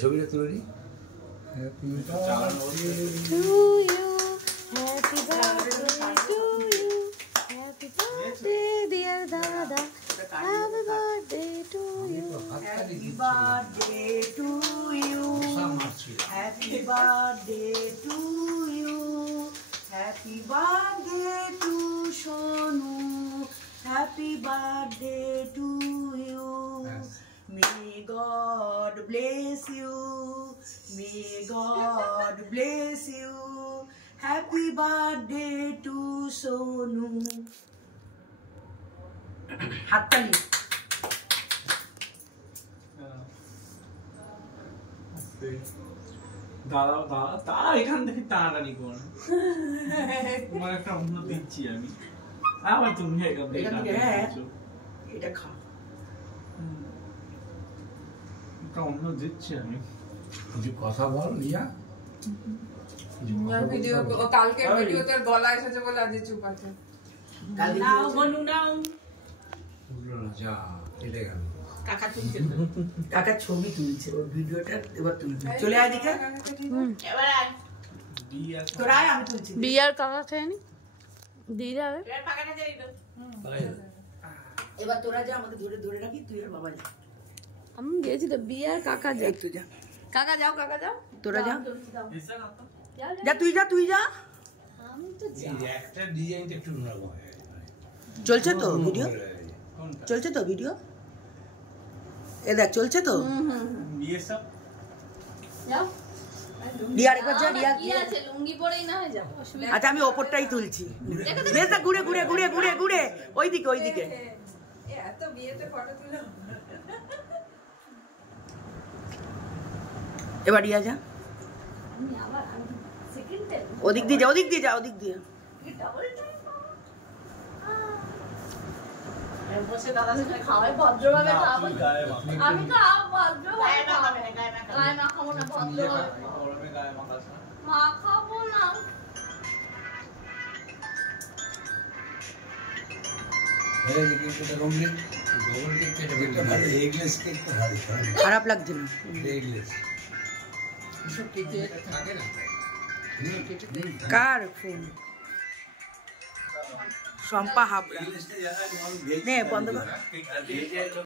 ছবিটা তুলে নি। Happy birthday dear Dada. Happy birthday to you. Happy birthday to you. Happy birthday to you. Happy birthday to Shonu. Happy birthday to you. May God bless you. May God bless you. Happy birthday to Sonu. হাততালি। দাঁড়াও দাঁড়াও তারা এখান থেকে টানাটানি করো। তোমার একটা অন্য দিচ্ছি আমি। আবার তুমি এখান থেকে এটা খা। একটা অন্য দিচ্ছি আমি। কিছু কথা বল নিয়া। ভিডিও কালকে ভিডিওতে গলা এসেছে বলে আজ চুপ আছে। নাও বনু নাও। বুঝলো না যা কেটে গেল। কাকা তুলছে কাকা ছবি তুলছে ওর ভিডিওটা এবার তুলবে চলে আয় দিকে এবার আয় তোরা আয় আমি তুলছি বিয়ার কাকা খায়নি দিয়ে যাবে এবার পাকাটা যাই তো এবার তোরা যা আমাকে ধরে ধরে রাখি তুই আর বাবা যা আমি গেছি তো বিয়ার কাকা যাই তুই যা কাকা যাও তোরা যা যা তুই যা আমি তো একটা ডিজাইনটা একটু নরম চলছে তো ভিডিও চলছে তো ভিডিও এ দেখ চলছে তো বিয়ে সব যাও রিয়া আরেকবার যা রিয়া কি আছে লুঙ্গি পরেই না হয়ে যাবে অসুবিধা আচ্ছা আমি ওপরটাই তুলছি বেশ না ঘুরে ঘুরে ঘুরে ঘুরে ঘুরে ওইদিকে এত বিয়েতে ফটো তুলো এবার রিয়া যা আমি আবার সেকেন্ড টাইম ওদিক দিয়ে যা ওদিক দিয়ে কি ডাবল টাইম বসে দাদা সঙ্গে খাওয়াই ভদ্রভাবে খাবো আমি খাবো ভদ্রভাবে গায়ে মাখাবো না ভদ্রভাবে মাখাবো না খারাপ লাগছে না কার ফোন শম্পা হাবড়া নে বন্ধ কর